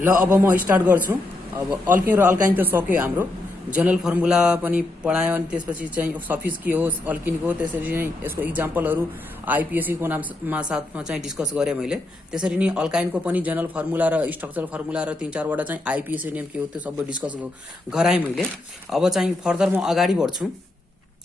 ल अब म स्टार्ट गर्छु। अब अल्किन र अल्काइन त सक्यो हाम्रो। जनरल फर्मुला पनि पढायो अनि त्यसपछि चाहिँ सफिक्स के हो अल्किनको, त्यसरी नै यसको इक्जाम्पलहरू आइपिएससी को नाममा साथमा चाहिँ डिस्कस गरेँ मैले। त्यसरी नै अल्काइनको पनि जनरल फर्मुला र स्ट्रक्चरल फर्मुला र 3-4 वटा चाहिँ आइपिएससी नेम के हो त्यो सबै डिस्कस गराएँ मैले। अब चाहिँ फर्दर म अगाडि बढ्छु।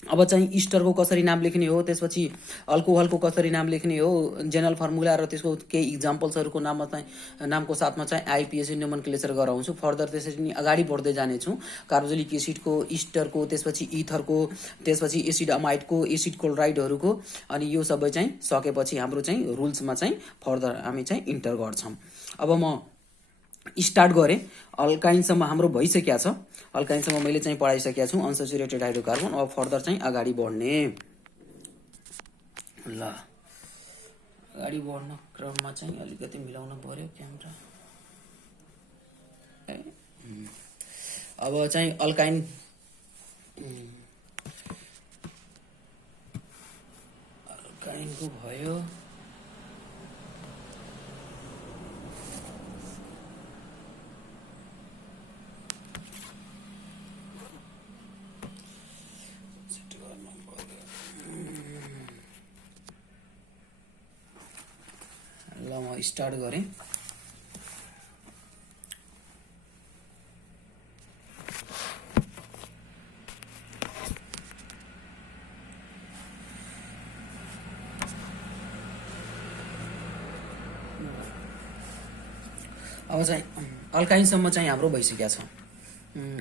अब चाहिँ इस्टरको कसरी नाम लेख्ने हो, त्यसपछि अल्कोहलको कसरी नाम लेख्ने हो, जनरल फर्मुला र त्यसको केही इक्जाम्पल्सहरूको नामको साथमा चाहिँ आइपिएससी नोमेनक्लेचर गराउँछु। फर्दर त्यसरी नै अगाडि बढ्दै जानेछु। कार्बोक्सिलिक एसिडको, इस्टरको, त्यसपछि इथरको, त्यसपछि एसिड अमाइडको, एसिड क्लोराइडहरूको, अनि यो सबै चाहिँ सकेपछि हाम्रो चाहिँ रुल्समा चाहिँ फर्दर हामी चाहिँ इन्टर गर्छौँ। अब म स्टार्ट गरेँ। अल्काइनसम्म हाम्रो भइसकेको छ। अल्काइनसम्म मैले चाहिँ पढाइसकेको छु अनसेचुरेटेड हाइड्रोकार्बन। अब फर्दर चाहिँ अगाडि बढ्ने। ल अगाडि बढ्न क्रममा चाहिँ अलिकति मिलाउन पर्यो क्यामेरा। अब चाहिँ अल्काइनको भयो। ल म स्टार्ट गरेँ। अब चाहिँ अल्काइनसम्म चाहिँ हाम्रो भइसकेको छ।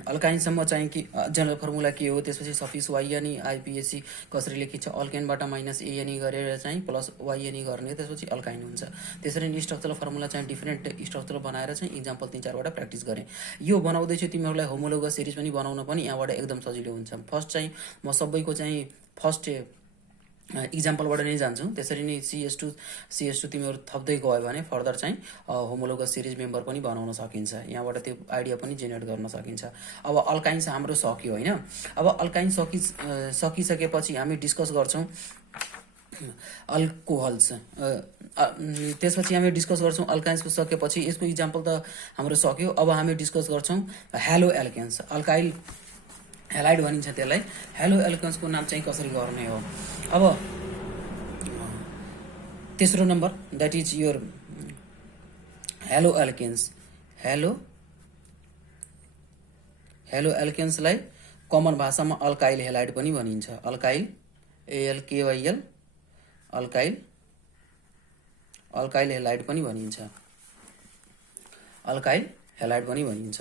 अल्काइनसम्म चाहिँ कि जनरल फर्मुला के हो, त्यसपछि सफिक्स वाइएनई आइपिएससी कसरी लेखिन्छ, अल्केनबाट माइनस एएनई गरेर चाहिँ प्लस वाइएनई गर्ने, त्यसपछि अल्काइन हुन्छ। त्यसरी नै स्ट्रक्चरल फर्मुला चाहिँ डिफ्रेन्ट स्ट्रक्चर बनाएर चाहिँ इक्जाम्पल 3-4 वटा प्र्याक्टिस गरेँ। यो बनाउँदैछु तिमीहरूलाई होमोलोगस सिरिज पनि बनाउन पनि यहाँबाट एकदम सजिलो हुन्छ। फर्स्ट चाहिँ म सबैको चाहिँ फर्स्ट इक्जाम्पलबाट नै जान्छु। त्यसरी नै CS2 तिमीहरू थप्दै गयो भने फर्दर चाहिँ होमोलोगस सिरिज मेम्बर पनि बनाउन सकिन्छ। यहाँबाट त्यो आइडिया पनि जेनेरेट गर्न सकिन्छ। अब अल्काइन्स हाम्रो सक्यो होइन। अब अल्काइन सकिसकेपछि हामी डिस्कस गर्छौँ अल्कोहल्स। त्यसपछि हामी डिस्कस गर्छौँ अल्काइन्सको सकेपछि। यसको इक्जाम्पल त हाम्रो सक्यो। अब हामी डिस्कस गर्छौँ हेलो एल्केन्स। अल्काइल हेलाइड भनिन्छ त्यसलाई। हेलो एल्केन्सको नाम चाहिँ कसरी गर्ने हो। अब तेस्रो number that is your haloalkanes. हेलो एल्केन्सलाई कमन भाषामा अल्काइल हेलाइड पनि भनिन्छ। अल्काइल ALKYL अल्काइल हेलाइड पनि भनिन्छ। अल्काइल हेलाइड पनि भनिन्छ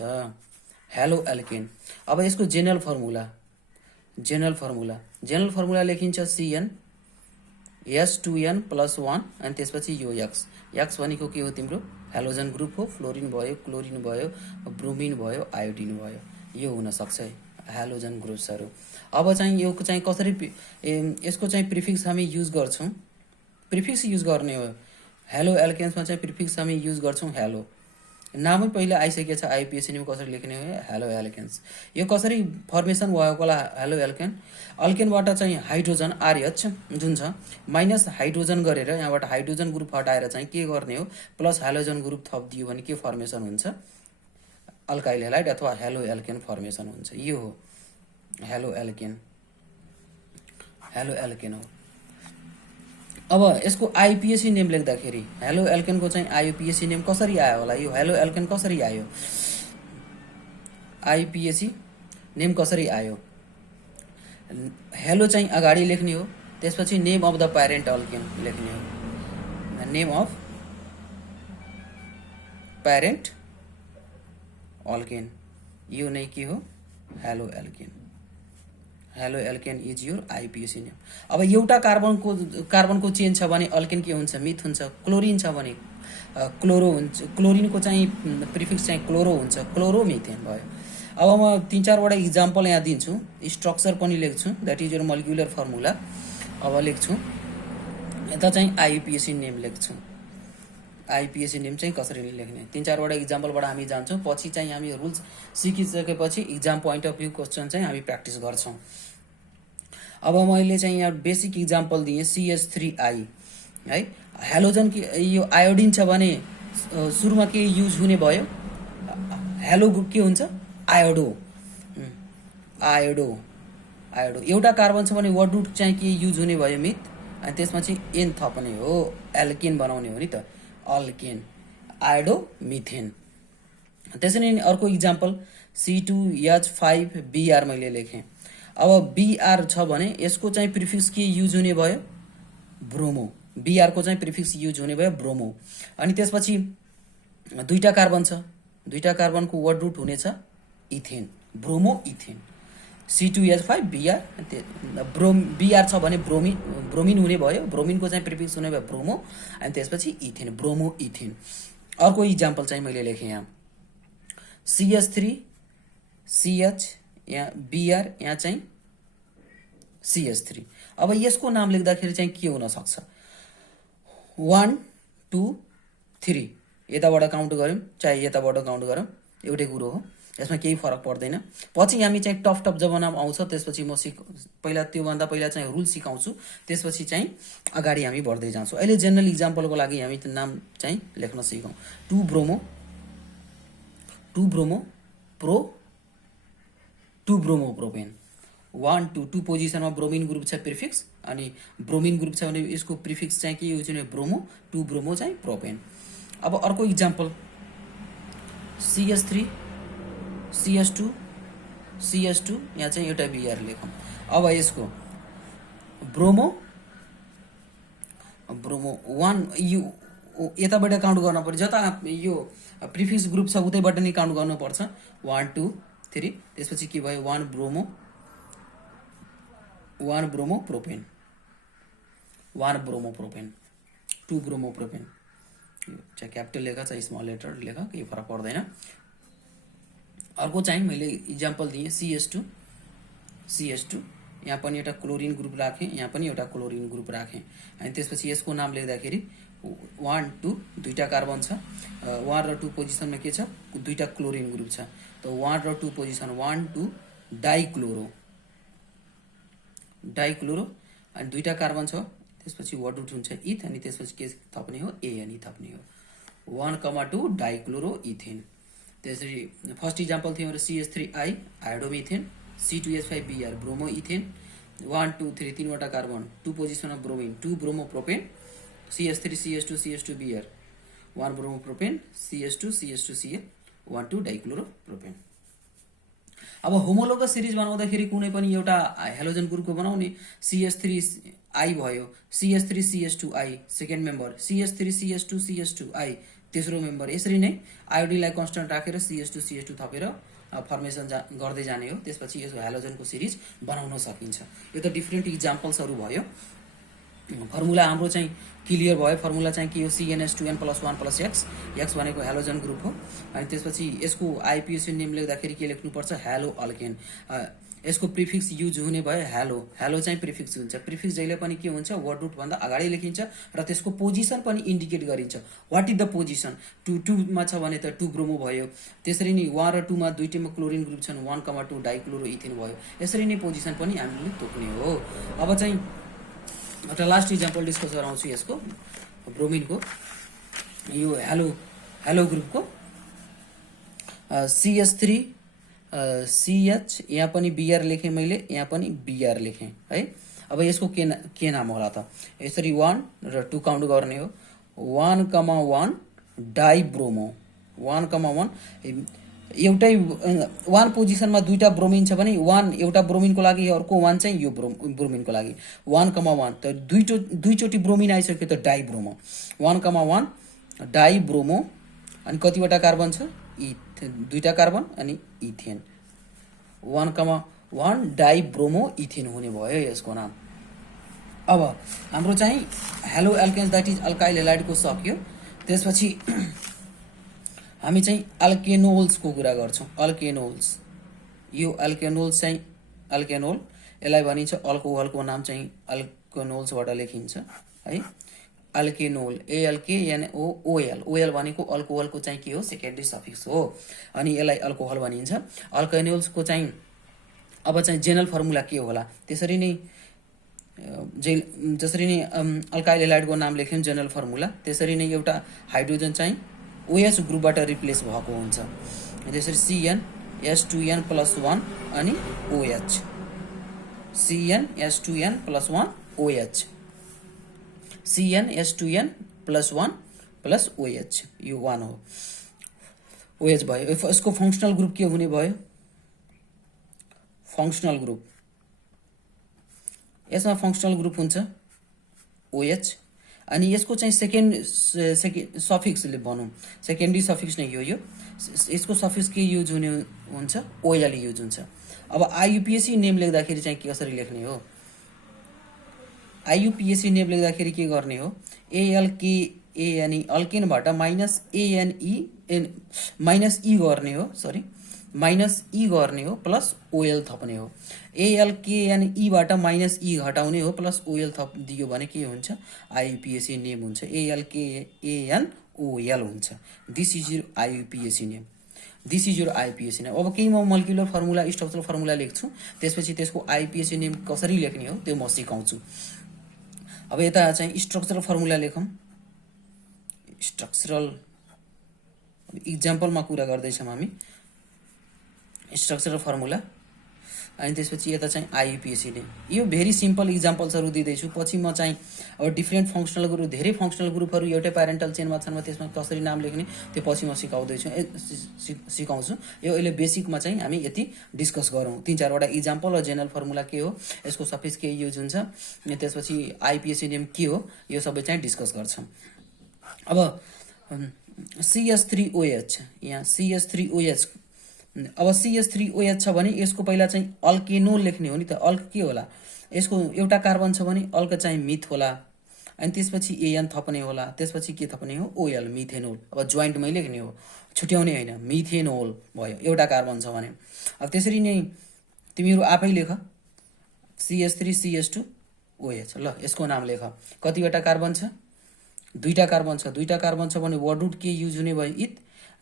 हेलो एल्केन। अब यसको जेनरल फर्मुला लेखिन्छ CN S2N+1 अनि त्यसपछि यो X भनेको के हो तिम्रो हेलोजन ग्रुप हो। फ्लोरिन भयो, क्लोरिन भयो, ब्रोमिन भयो, आयोडिन भयो, यो हुन सक्छ हेलोजन ग्रुप्सहरू। अब चाहिँ यो चाहिँ कसरी यसको चाहिँ प्रिफिक्स हामी युज गर्छौँ। प्रिफिक्स युज गर्ने हो हेलो एल्केन्समा चाहिँ प्रिफिक्स हामी युज गर्छौँ हेलो। नामै पहिला आइसकेको छ आइपिएससीमा कसरी लेख्ने हो हेलो एल्केन्स। यो कसरी फर्मेसन भएको होला हेलो एल्केन। अल्केनबाट चाहिँ हाइड्रोजन RH जुन छ माइनस हाइड्रोजन गरेर यहाँबाट हाइड्रोजन ग्रुप हटाएर चाहिँ के गर्ने हो प्लस हाइड्रोजन ग्रुप थपिदियो भने के फर्मेसन हुन्छ अल्काइल हेलाइड अथवा हेलो एल्केन फर्मेसन हुन्छ। यो हो हेलो एल्केन हो। अब यसको आइपिएससी नेम लेख्दाखेरि हेलो एल्केनको चाहिँ आइपिएससी नेम कसरी आयो होला। यो हेलो एल्केन कसरी आयो, आइपिएससी नेम कसरी आयो। हेलो चाहिँ अगाडि लेख्ने हो, त्यसपछि name of the parent alkane लेख्ने हो। नेम अफ प्यारेन्ट अल्केन यो नै के हो haloalkane. Haloalkane is your IUPAC name. अब एउटा कार्बनको चेन छ भने अल्केन के हुन्छ मिथ हुन्छ। क्लोरिन छ भने क्लोरो हुन्छ। क्लोरिनको चाहिँ प्रिफिक्स चाहिँ क्लोरो हुन्छ, क्लोरोमिथेन भयो। अब म 3-4 वटा इक्जाम्पल यहाँ दिन्छु। स्ट्रक्चर पनि लेख्छु that is your molecular formula. अब लेख्छु यता चाहिँ आइपिएससी नेम लेख्छु। आइपिएससी नेम चाहिँ कसरी लेख्ने 3-4 वटा इक्जाम्पलबाट हामी जान्छौँ। पछि चाहिँ हामी रुल्स सिकिसकेपछि exam point of view question चाहिँ हामी प्र्याक्टिस गर्छौँ। अब मैले चाहिँ यहाँ बेसिक इक्जाम्पल दिएँ CH3I है। हेलोजन यो आयोडिन छ भने सुरुमा के युज हुने भयो हेलो ग्रुप के हुन्छ आयोडो आयोडो आयोडो एउटा कार्बन छ भने वर्ड रुट चाहिँ के युज हुने भयो मित अनि त्यसमा चाहिँ एन थप्ने हो एल्केन बनाउने हो नि त अल्केन आयोडो मिथेन त्यसरी नै अर्को इक्जाम्पल C2H5Br मैले लेखेँ अब Br छ भने यसको चाहिँ प्रिफिक्स के युज हुने भयो ब्रोमो Br को चाहिँ प्रिफिक्स युज हुने भयो ब्रोमो अनि त्यसपछि दुईटा कार्बन छ दुईटा कार्बनको वर्ड रुट हुनेछ ethane bromo ethane C2H5Br Br छ भने ब्रोमिन हुने भयो ब्रोमिनको चाहिँ प्रिफिक्स हुने भयो ब्रोमो अनि त्यसपछि इथेन ब्रोमो इथेन अर्को इक्जाम्पल चाहिँ मैले लेखेँ यहाँ CH3 CH यहाँ Br यहाँ चाहिँ CH3 अब यसको नाम लेख्दाखेरि चाहिँ के हुन सक्छ 1 2 3 यताबाट काउन्ट गऱ्यौँ चाहे यताबाट काउन्ट गरौँ एउटै कुरो हो यसमा केही फरक पर्दैन पछि हामी चाहिँ टफ जब नाम आउँछ त्यसपछि म पहिला त्योभन्दा पहिला चाहिँ रुल सिकाउँछु त्यसपछि चाहिँ अगाडि हामी बढ्दै जान्छौँ अहिले जेनरल इक्जाम्पलको लागि हामी नाम चाहिँ लेख्न सिकौँ 2 ब्रोमो प्रोपेन 1 2 2 पोजिसनमा ब्रोमिन ग्रुप छ प्रिफिक्स अनि ब्रोमिन ग्रुप छ भने यसको प्रिफिक्स चाहिँ के युज हुने ब्रोमो 2 ब्रोमो चाहिँ प्रोपेन अब अर्को इक्जाम्पल CH3 CH2 यहाँ चाहिँ एउटा Br लेखौँ अब यसको ब्रोमो 1 यो यताबाट काउन्ट गर्न पर्छ जता यो प्रिफिक्स ग्रुप छ उतैबाट नै काउन्ट गर्नुपर्छ 1 2 3 त्यसपछि के भयो 1 ब्रोमो प्रोपेन 2 ब्रोमो प्रोपेन चाहे क्यापिटल लेखा चाहे स्मल लेटर लेखा केही फरक पर्दैन अर्को चाहिँ मैले इक्जाम्पल दिएँ CH2 यहाँ पनि एउटा क्लोरिन ग्रुप राखेँ यहाँ पनि एउटा क्लोरिन ग्रुप राखेँ अनि त्यसपछि यसको नाम लेख्दाखेरि 1 2 दुईटा कार्बन छ 1 र 2 पोजिसनमा के छ दुईटा क्लोरिन ग्रुप छ त 1 र 2 पोजिसन 1 2 डाइक्लोरो अनि दुईटा कार्बन छ त्यसपछि वर्ड रुट हुन्छ इथ अनि त्यसपछि के थप्ने हो एएनई थप्ने हो 1 2 डाइक्लोरो इथेन त्यसरी फर्स्ट इक्जाम्पल थियो मेरो CH3I iodomethane C2H5Br bromo ethane 1 2 3 तीनवटा कार्बन 2 पोजिसनमा bromine 2 bromo propane CH3 CH2 Br 1 bromo propane CH2 Cl 1 2 dichloro propane अब होमोलोगस सिरिज बनाउँदाखेरि कुनै पनि एउटा हेलोजन ग्रुपको बनाउने CH3I भयो CH3 CH2I second member CH3 CH2I तेस्रो मेम्बर यसरी नै आयोडिनलाई कन्स्टन्ट राखेर CH2 थपेर फर्मेसन गर्दै जाने हो त्यसपछि यसको हेलोजनको सिरिज बनाउन सकिन्छ यो त डिफ्रेन्ट इक्जाम्पल्सहरू भयो फर्मुला हाम्रो चाहिँ क्लियर भयो फर्मुला चाहिँ के हो CnH2n + 1 + x x भनेको हेलोजन ग्रुप हो अनि त्यसपछि यसको आइपिएससी नेम लेख्दाखेरि के लेख्नुपर्छ हेलो अल्केन यसको प्रिफिक्स युज हुने भयो हेलो चाहिँ प्रिफिक्स हुन्छ प्रिफिक्स जहिले पनि के हुन्छ वर्ड रुट भन्दा अगाडि लेखिन्छ र त्यसको पोजिसन पनि इन्डिकेट गरिन्छ व्हाट इज द पोजिसन 2 मा छ भने त 2 ब्रोमो भयो त्यसरी नै 1 र 2 मा दुईटैमा क्लोरिन ग्रुप छन् 1 2 डाइक्लोरो इथेन भयो यसरी नै पोजिसन पनि हामीले तोक्ने हो अब चाहिँ एउटा लास्ट इक्जाम्पल डिस्कस गराउँछु यसको ब्रोमिनको यो हेलो ग्रुपको CH3 CH यहाँ पनि Br लेखेँ मैले यहाँ पनि Br लेखेँ है अब यसको के नाम होला त यसरी 1 र 2 काउन्ट गर्ने हो 1 डाइब्रोमो 1 एउटै 1 पोजिसनमा दुईटा ब्रोमिन छ भने 1 एउटा ब्रोमिनको लागि अर्को 1 चाहिँ यो ब्रोमिनको लागि 1 त दुईचोटि ब्रोमिन आइसक्यो त डाइब्रोमो 1 डाइब्रोमो अनि कतिवटा कार्बन छ दुईटा कार्बन अनि इथेन 1 डाइब्रोमो इथेन हुने भयो यसको नाम अब हाम्रो चाहिँ haloalkanes that is alkyl हेलाइडको सक्यो त्यसपछि हामी चाहिँ अल्केनोल्सको कुरा गर्छौं अल्केनोल्स यो अल्केनोल्स चाहिँ अल्केनोल यसलाई भनिन्छ अल्कोहलको नाम चाहिँ अल्केनोल्सबाट लेखिन्छ है अल्केनोल ALKNOOL ओएल भनेको अल्कोहलको चाहिँ के हो सेकेन्डरी सफिक्स हो अनि यसलाई अल्कोहल भनिन्छ अल्केनोल्सको चाहिँ अब चाहिँ जेनरल फर्मुला के होला त्यसरी नै जसरी नै अल्काइल हेलाइडको नाम लेख्यौं जेनरल फर्मुला त्यसरी नै एउटा हाइड्रोजन चाहिँ OH ग्रुपबाट रिप्लेस भएको हुन्छ त्यसरी CN S2N + 1 अनि OH, CN S2N + 1 OH, CN S2N + 1 + OH, यो 1 हो, OH भयो। यसको फङ्सनल ग्रुप के हुने भयो, फङ्सनल ग्रुप, यसमा फङ्सनल ग्रुप हुन्छ OH, अनि यसको चाहिँ सेकेन्ड सफिक्सले भनौँ, सेकेन्डरी सफिक्स नै यो यसको सफिक्स के युज हुने हुन्छ, OL युज हुन्छ। अब IUPAC नेम लेख्दाखेरि चाहिँ कसरी लेख्ने हो, IUPAC नेम लेख्दाखेरि के गर्ने हो, ALKA अनि अल्केनबाट -E गर्ने हो, सरी -E गर्ने हो प्लस OL थप्ने हो। ALKNE बाट -E घटाउने हो प्लस OL थप दियो भने के हुन्छ, IUPAC नेम हुन्छ, ALKANOL हुन्छ। This is your IUPAC name, this is your IUPAC name. अब केही म मोलिकुलर फर्मुला, स्ट्रक्चरल फर्मुला लेख्छु, त्यसपछि त्यसको IUPAC नेम कसरी लेख्ने हो त्यो म सिकाउँछु। अब यता चाहिँ स्ट्रक्चरल फर्मुला लेखौँ, स्ट्रक्चरल इक्जाम्पलमा कुरा गर्दैछौँ हामी, स्ट्रक्चरल फर्मुला, अनि त्यसपछि यता चाहिँ IUPAC नेम। यो भेरी सिम्पल इक्जाम्पल्सहरू दिँदैछु, पछि म चाहिँ अब डिफ्रेन्ट फङ्सनल ग्रुप, धेरै फङ्सनल ग्रुपहरू एउटै प्यारेन्टल चेनमा छन्, त्यसमा कसरी नाम लेख्ने त्यो पछि म सिकाउँछु। यो अहिले बेसिकमा चाहिँ हामी यति डिस्कस गरौँ, 3-4वटा इक्जाम्पल र जेनरल फर्मुला के हो, यसको सफिक्स के युज हुन्छ, त्यसपछि IUPAC नेम के हो, यो सबै चाहिँ डिस्कस गर्छौँ। अब CH3OH, यहाँ CH3OH, अब CH3OH छ भने यसको पहिला चाहिँ अल्केनोल लेख्ने हो नि त। अल्क के होला, यसको एउटा कार्बन छ भने अल्क चाहिँ मिथ होला, अनि त्यसपछि AN थप्ने होला, त्यसपछि के थप्ने हो, OL, मिथेनोल। अब जोइन्टमै लेख्ने हो, छुट्याउने होइन, मिथेनोल भयो एउटा कार्बन छ भने। अब त्यसरी नै तिमीहरू आफै लेख, CH3CH2OH, ल यसको नाम लेख। कतिवटा कार्बन छ, दुईटा कार्बन छ, दुईटा कार्बन छ भने वर्ड रुट के युज हुने भयो, इथ,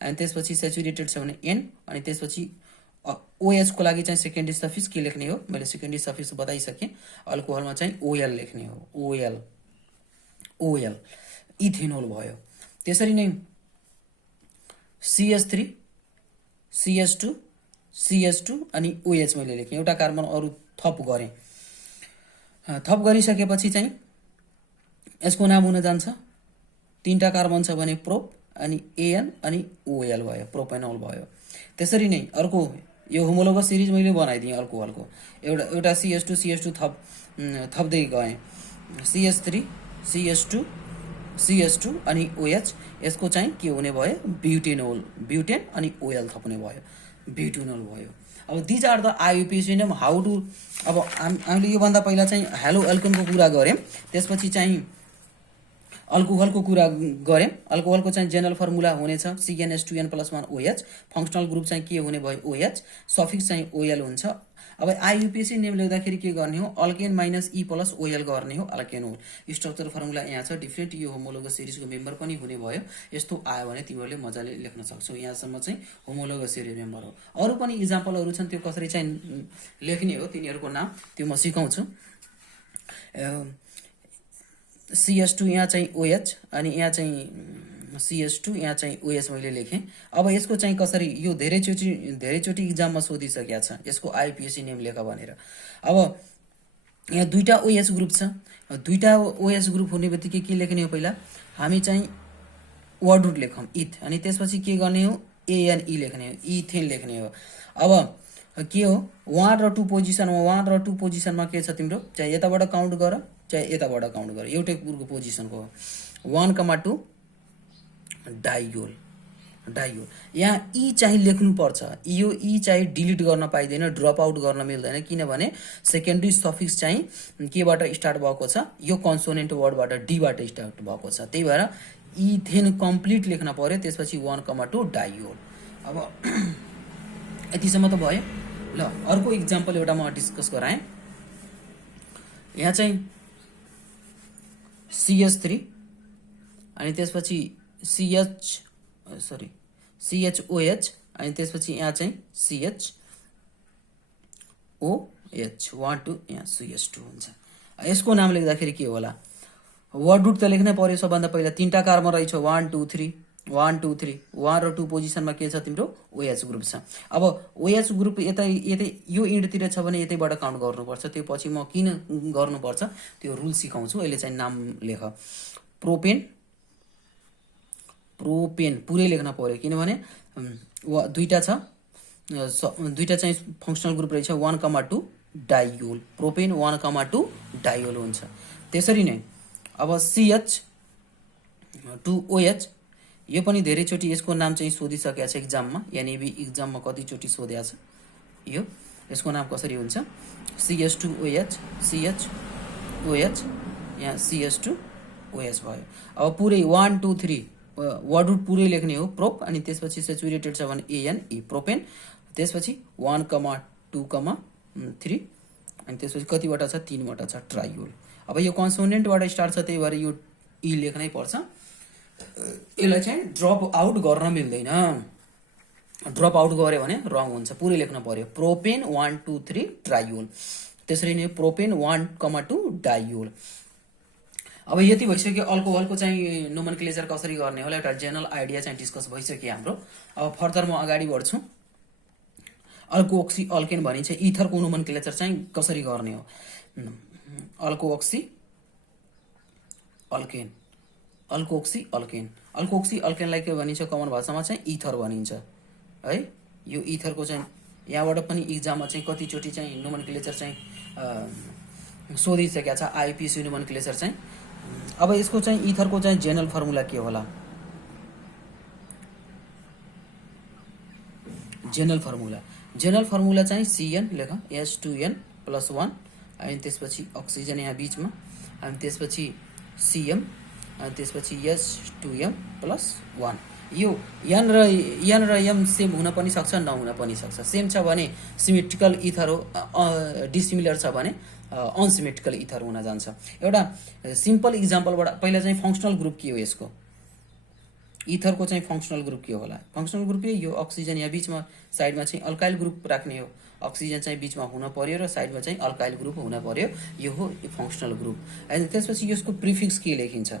अनि त्यसपछि सेचुरेटेड छ भने N, अनि त्यसपछि OH को लागि चाहिँ सेकेन्डरी सफिक्स के लेख्ने हो, मैले सेकेन्डरी सफिक्स बताइसकेँ। अल्कोहलमा चाहिँ OL लेख्ने हो, OL, इथेनोल भयो। त्यसरी नै CH3 CH2 CH2 अनि OH मैले लेखेँ, एउटा कार्बन अरू थप गरेँ। थप गरिसकेपछि चाहिँ यसको नाम हुन जान्छ, 3टा कार्बन छ भने प्रोप, अनि AN अनि OL भयो, प्रोपेनोल भयो। त्यसरी नै अर्को यो होमोलोगस सिरिज मैले बनाइदिएँ अल्कोहलको, एउटा CH2 CH2 थप्दै गएँ, CH3 CH2 CH2 अनि OH, यसको चाहिँ के हुने भयो, ब्युटेनोल, ब्युटेन अनि OL थप्ने भयो, ब्युटेनोल भयो। अब these are the IUPAC name, how to. अब हामीले योभन्दा पहिला चाहिँ हेलो एल्केनको कुरा गऱ्यौँ, त्यसपछि चाहिँ अल्कोहलको कुरा गऱ्यौँ। अल्कोहलको चाहिँ जेनरल फर्मुला हुनेछ CnH2n + 1 OH, फङ्सनल ग्रुप चाहिँ के हुने भयो, OH, सफिक्स चाहिँ OL हुन्छ। अब IUPAC नेम लेख्दाखेरि के गर्ने हो, अल्केन -E + OL गर्ने हो, अल्केनोल। स्ट्रक्चर फर्मुला यहाँ छ, डिफ्रेन्ट यो होमोलोगस सिरिजको मेम्बर पनि हुने भयो। यस्तो आयो भने तिमीहरूले मजाले लेख्न सक्छौ, यहाँसम्म चाहिँ होमोलोगस सिरिज मेम्बर हो। अरू पनि इक्जाम्पलहरू छन्, त्यो कसरी चाहिँ लेख्ने हो तिनीहरूको नाम त्यो म सिकाउँछु। CH2 यहाँ चाहिँ OH, अनि यहाँ चाहिँ CH2 यहाँ चाहिँ OH मैले लेखेँ। अब यसको चाहिँ कसरी, यो धेरैचोटि इक्जाममा सोधिसकेको छ, यसको IUPAC नेम लेख भनेर। अब यहाँ दुईटा OH ग्रुप छ, दुईटा OH ग्रुप हुने बित्तिकै के लेख्ने हो, पहिला हामी चाहिँ वर्ड रुट लेखौँ, इथ, अनि त्यसपछि के गर्ने हो, ANE लेख्ने हो, इथेन लेख्ने हो। अब के हो, 1 र 2 पोजिसनमा, 1 र 2 पोजिसनमा के छ तिम्रो, चाहे यताबाट काउन्ट गर चाहे यताबाट काउन्ट गर, एउटै कुरको पोजिसनको हो। 1,2 डाइयोल, यहाँ E चाहिँ लेख्नुपर्छ, यो E चाहिँ डिलिट गर्न पाइँदैन, ड्रप आउट गर्न मिल्दैन, किनभने सेकेन्डरी सफिक्स चाहिँ केबाट स्टार्ट भएको छ, यो कन्सोनेन्ट वर्डबाट D-बाट स्टार्ट भएको छ, त्यही भएर इथेन कम्प्लिट लेख्न पर्यो, त्यसपछि 1,2 डाइयोल। अब यतिसम्म त भयो। ल अर्को इक्जाम्पल एउटा म डिस्कस गराएँ, यहाँ चाहिँ CH3 अनि त्यसपछि CHOH, अनि त्यसपछि यहाँ चाहिँ CHOH, 1 2 यहाँ CH2 हुन्छ। यसको नाम लेख्दाखेरि के होला, वर्ड रुट त लेख्नै पर्यो सबभन्दा पहिला, 3टा कार्बन रहेछ, 1 2 3, 1 2 3 1 र 2 पोजिसनमा के छ तिम्रो OH ग्रुप छ। अब OH ग्रुप यतै यतै यो इन्डतिर छ भने यतैबाट काउन्ट गर्नुपर्छ। त्यो पछि म किन गर्नुपर्छ त्यो रुल सिकाउँछु। अहिले चाहिँ नाम लेख। प्रोपेन प्रोपेन पुरै लेख्न पर्यो किनभने दुईटा छ, दुईटा चाहिँ फङ्सनल ग्रुप रहेछ 1,2 डाइयोल। प्रोपेन 1,2 डाइयोल हुन्छ। त्यसरी नै अब CH2OH यो पनि धेरैचोटि यसको नाम चाहिँ सोधिसकेको छ एक्जाममा, एनएबी एक्जाममा कतिचोटि सोधेको छ। यो यसको नाम कसरी हुन्छ CH2OH CHOH यहाँ CH2OH भयो। अब पुरै 1 2 3 वर्ड रुट पुरै लेख्ने हो प्रोप, अनि त्यसपछि सेचुरेटेड छ भने ANE प्रोपेन, त्यसपछि 1,2,3 अनि त्यसपछि कतिवटा छ 3वटा छ ट्राइयोल। अब यो कन्सोनेन्टबाट स्टार्ट छ त्यही भएर यो ई लेख्नै पर्छ। यसलाई चाहिँ ड्रप आउट गर्न मिल्दैन। ड्रप आउट गऱ्यो भने रङ हुन्छ। पुरै लेख्न पर्यो प्रोपेन 1 2 3 ट्राइयोल। त्यसरी नै प्रोपेन 1,2 डाइयोल। अब यति भइसक्यो अल्कोहलको चाहिँ नोमेनक्लेचर कसरी गर्ने होला एउटा जेनरल आइडिया चाहिँ डिस्कस भइसक्यो हाम्रो। अब फर्दर म अगाडि बढ्छु। अल्कोक्सी अल्केन भनिन्छ इथरको नोमेनक्लेचर चाहिँ कसरी गर्ने हो। Alkoxy alkane alkoxy alkane alkoxy अल्केनलाई के भनिन्छ कमन भाषामा चाहिँ इथर भनिन्छ है। यो इथरको चाहिँ यहाँबाट पनि इक्जाममा चाहिँ कतिचोटि चाहिँ नोमेनक्लेचर चाहिँ सोधिसकेको छ आइपिएससी नोमेनक्लेचर चाहिँ। अब यसको चाहिँ इथरको चाहिँ जेनरल फर्मुला के होला। जेनरल फर्मुला चाहिँ CN लेख H2N+1 अनि त्यसपछि अक्सिजन यहाँ बिचमा अनि त्यसपछि CM अनि त्यसपछि H2M+1। यो N र M सेम हुन पनि सक्छ नहुन पनि सक्छ। सेम छ भने सिमेट्रिकल इथर हो, डिसिमिलर छ भने अनसिमेट्रिकल इथर हुन जान्छ। एउटा सिम्पल इक्जाम्पलबाट पहिला चाहिँ फङ्सनल ग्रुप के हो यसको, इथरको चाहिँ फङ्सनल ग्रुप के होला। फङ्सनल ग्रुप यो अक्सिजन यहाँ बिचमा साइडमा चाहिँ अल्काइल ग्रुप राख्ने हो, अक्सिजन चाहिँ बिचमा हुन पर्यो र साइडमा चाहिँ अल्काइल ग्रुप हुन पर्यो। यो हो फङ्सनल ग्रुप। अनि त्यसपछि यसको प्रिफिक्स के लेखिन्छ।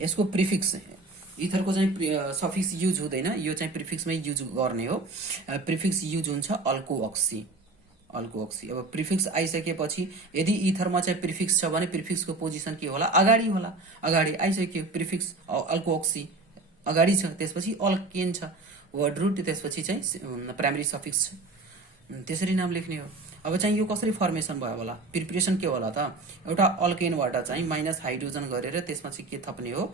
यसको प्रिफिक्स इथरको चाहिँ सफिक्स युज हुँदैन, यो चाहिँ प्रिफिक्समै युज गर्ने हो। प्रिफिक्स युज हुन्छ अल्कोअक्सी। अब प्रिफिक्स आइसकेपछि यदि इथरमा चाहिँ प्रिफिक्स छ भने प्रिफिक्सको पोजिसन के होला अगाडि होला। अगाडि आइसक्यो प्रिफिक्स अल्कोअक्सी अगाडि छ, त्यसपछि अल्केन छ वर्ड रुट, त्यसपछि चाहिँ प्राइमरी सफिक्स छ। त्यसरी नाम लेख्ने हो। अब चाहिँ यो कसरी फर्मेसन भयो होला, प्रिपरेसन के होला त। एउटा अल्केनबाट चाहिँ माइनस हाइड्रोजन गरेर त्यसमा चाहिँ के थप्ने हो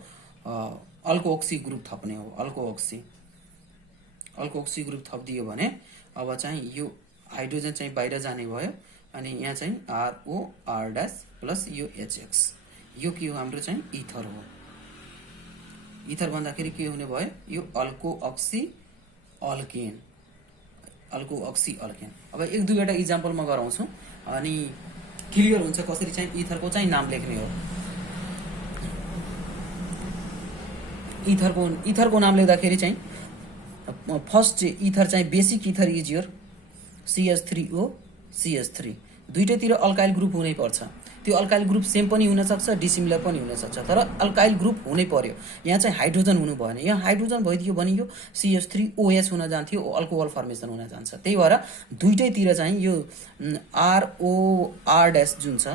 अल्कोअक्सी ग्रुप थप्ने हो। अल्कोअक्सी ग्रुप थपिदियो भने अब चाहिँ यो हाइड्रोजन चाहिँ बाहिर जाने भयो अनि यहाँ चाहिँ ROR- प्लस यो HX यो के हो हाम्रो चाहिँ इथर हो। इथर भन्दाखेरि के हुने भयो यो अल्कोअक्सी अल्केन। अब एक दुईवटा इक्जाम्पल म गराउँछु अनि क्लियर हुन्छ कसरी चाहिँ इथरको चाहिँ नाम लेख्ने हो। इथरको नाम लेख्दाखेरि चाहिँ फर्स्ट इथर चाहिँ basic ether is your CH3O CH3 दुईटैतिर अल्काइल ग्रुप हुनै पर्छ। त्यो अल्काइल ग्रुप सेम पनि हुन सक्छ डिसिमिलर पनि हुन सक्छ, तर अल्काइल ग्रुप हुनै पर्यो। यहाँ चाहिँ हाइड्रोजन हुनु भएन, यहाँ हाइड्रोजन भइदियो भने यो CH3OH हुन जान्थ्यो, अल्कोहल फर्मेसन हुन जान्छ। त्यही भएर दुईटैतिर चाहिँ यो ROR- जुन छ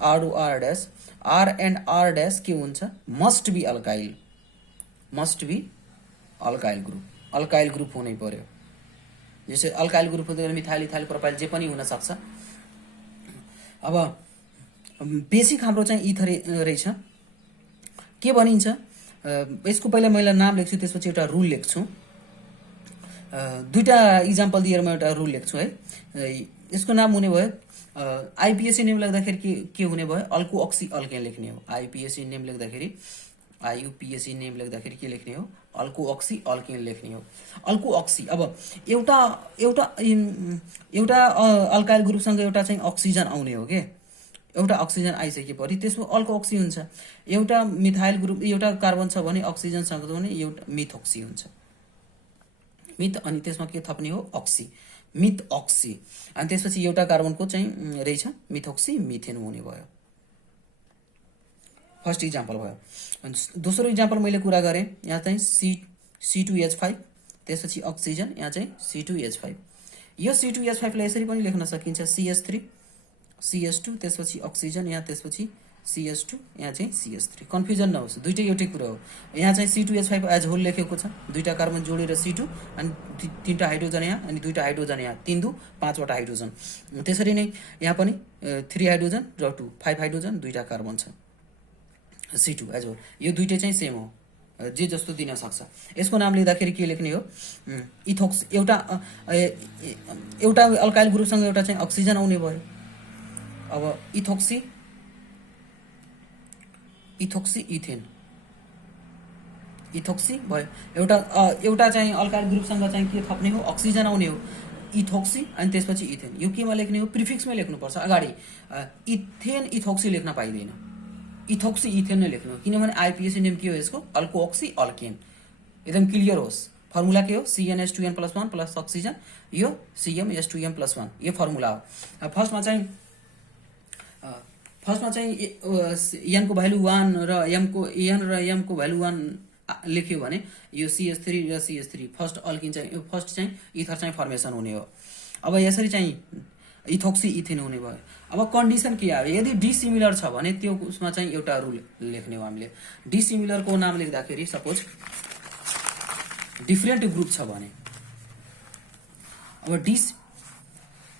ROR- R एन्ड R- के हुन्छ मस्ट बी अल्काइल ग्रुप हुनै पर्यो। जस्तै अल्काइल ग्रुप हुँदैन मिथाइल इथाइल प्रोपाइल जे पनि हुन सक्छ। अब बेसिक हाम्रो चाहिँ इथर रहेछ के भनिन्छ यसको पहिला मैले नाम लेख्छु त्यसपछि एउटा रुल लेख्छु। दुईटा इक्जाम्पल दिएर म एउटा रुल लेख्छु है। यसको नाम हुने भयो आइपिएससी नेम लेख्दाखेरि के हुने भयो अल्कोअक्सी अल्केन लेख्ने हो। आइपिएससी नेम लेख्दाखेरि के लेख्ने हो अल्कोअक्सी अल्केन लेख्ने हो। अल्कोअक्सी अब एउटा अल्काइल ग्रुपसँग एउटा चाहिँ अक्सिजन आउने हो के, एउटा अक्सिजन आइसकेपछि त्यसमा अल्कोअक्सी हुन्छ। एउटा मिथाइल ग्रुप एउटा कार्बन छ भने अक्सिजनसँग भने एउटा मिथोक्सी हुन्छ। मिथ अनि त्यसमा के थप्ने हो अक्सी मिथअक्सी अनि त्यसपछि एउटा कार्बनको चाहिँ रहेछ मिथोक्सी मिथेन हुने भयो। फर्स्ट इक्जाम्पल भयो। अनि दोस्रो इक्जाम्पल मैले कुरा गरेँ, यहाँ चाहिँ C2H5, त्यसपछि अक्सिजन, यहाँ चाहिँ C2H5। यो C2H5 लाई यसरी पनि लेख्न सकिन्छ, CH3 त्यसपछि अक्सिजन, यहाँ त्यसपछि CH2, यहाँ चाहिँ CH3। कन्फ्युजन नहोस्, दुइटै एउटै कुरा हो। यहाँ चाहिँ C2H5 एज होल लेखेको छ, दुईटा कार्बन जोडेर C2 अनि तीनटा हाइड्रोजन यहाँ अनि दुईटा हाइड्रोजन यहाँ, 3 2 5 वटा हाइड्रोजन। त्यसरी नै यहाँ पनि 3 हाइड्रोजन र 2 5 हाइड्रोजन, दुईटा कार्बन छ, C2 एज होल। यो दुइटै चाहिँ सेम हो, जे जस्तो दिन सक्छ। यसको नाम लिँदाखेरि के लेख्ने हो, इथोक्स, एउटा अल्काइल ग्रुपसँग एउटा चाहिँ अक्सिजन आउने भयो। अब इथोक्सी इथेन भयो। एउटा चाहिँ अल्काइल ग्रुपसँग चाहिँ के थप्ने हो, अक्सिजन आउने हो, इथोक्सी, अनि त्यसपछि इथेन। यो केमा लेख्ने हो, प्रिफिक्समै लेख्नुपर्छ अगाडि। इथेन इथोक्सी लेख्न पाइँदैन, इथोक्सी इथेन नै लेख्नु हो, किनभने आइपिएसी नेम के हो यसको, अल्कोअक्सी अल्केन। एकदम क्लियर होस्, फर्मुला के हो, CnH2n+1 प्लस अक्सिजन, यो CmH2m+1, यो फर्मुला हो। फर्स्टमा चाहिँ n को भ्यालु 1 र n र m को भ्यालु 1 लेख्यो भने यो CH3 र CH3 फर्स्ट अल्किन चाहिँ फर्स्ट चाहिँ इथर चाहिँ फर्मेसन हुने हो। अब यसरी चाहिँ इथोक्सी इथेन हुने भयो। अब कन्डिसन के आयो, यदि डिसिमिलर छ भने त्यो उसमा चाहिँ एउटा रुल लेख्ने हो हामीले। डिसिमिलरको नाम लेख्दाखेरि सपोज डिफरेन्ट ग्रुप छ भने, अब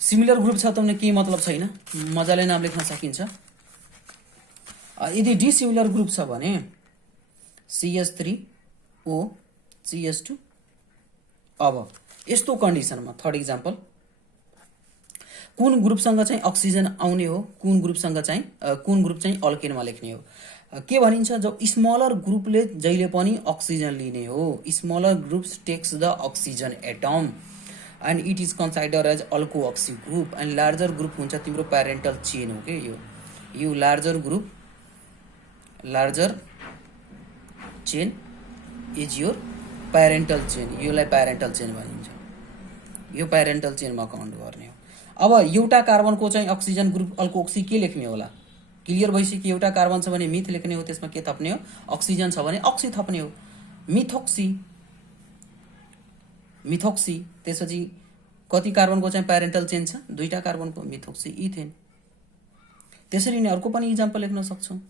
सिमिलर ग्रुप छ त भने केही मतलब छैन, मजाले नाम लेख्न सकिन्छ। यदि डिसिमिलर ग्रुप छ भने CH3O CH2। अब यस्तो कन्डिसनमा थर्ड इक्जाम्पल, कुन ग्रुपसँग चाहिँ अक्सिजन आउने हो, कुन ग्रुप चाहिँ अल्केनमा लेख्ने हो। के भनिन्छ, जब स्मलर ग्रुपले जहिले पनि अक्सिजन लिने हो, smaller groups takes the oxygen atom and it is consider as alkoxy group, and larger group हुन्छ तिम्रो प्यारेन्टल चेन हो के यो larger chain is your parental chain, योलाई प्यारेन्टल चेन भनिन्छ, यो प्यारेन्टल चेनमा काउन्ट गर्ने हो। अब एउटा कार्बनको चाहिँ अक्सिजन ग्रुप अल्कोअक्सी के लेख्ने होला, क्लियर भइसक्यो। एउटा कार्बन छ भने मिथ लेख्ने हो, त्यसमा के थप्ने हो, अक्सिजन छ भने अक्सी थप्ने हो, मिथोक्सी। त्यसपछि कति कार्बनको चाहिँ प्यारेन्टल चेन छ, दुईटा कार्बनको, मिथोक्सी इथेन। त्यसरी नै अर्को पनि इक्जाम्पल लेख्न सक्छौँ,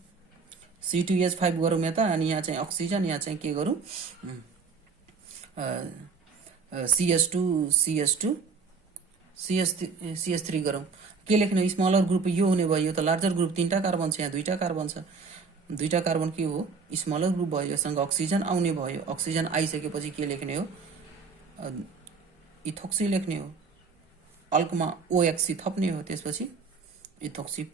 C2H5 गरौँ यता, अनि यहाँ चाहिँ अक्सिजन, यहाँ चाहिँ के गरौँ, CH3 गरौँ। के लेख्ने, स्मलर ग्रुप यो हुने भयो, यो त लार्जर ग्रुप, तीनटा कार्बन छ, यहाँ दुईटा कार्बन छ, दुईटा कार्बन के हो, स्मलर ग्रुप भयो, योसँग अक्सिजन आउने भयो। अक्सिजन आइसकेपछि के लेख्ने हो, इथोक्सी लेख्ने हो, अल्कमा OXC थप्ने हो, त्यसपछि इथोक्सी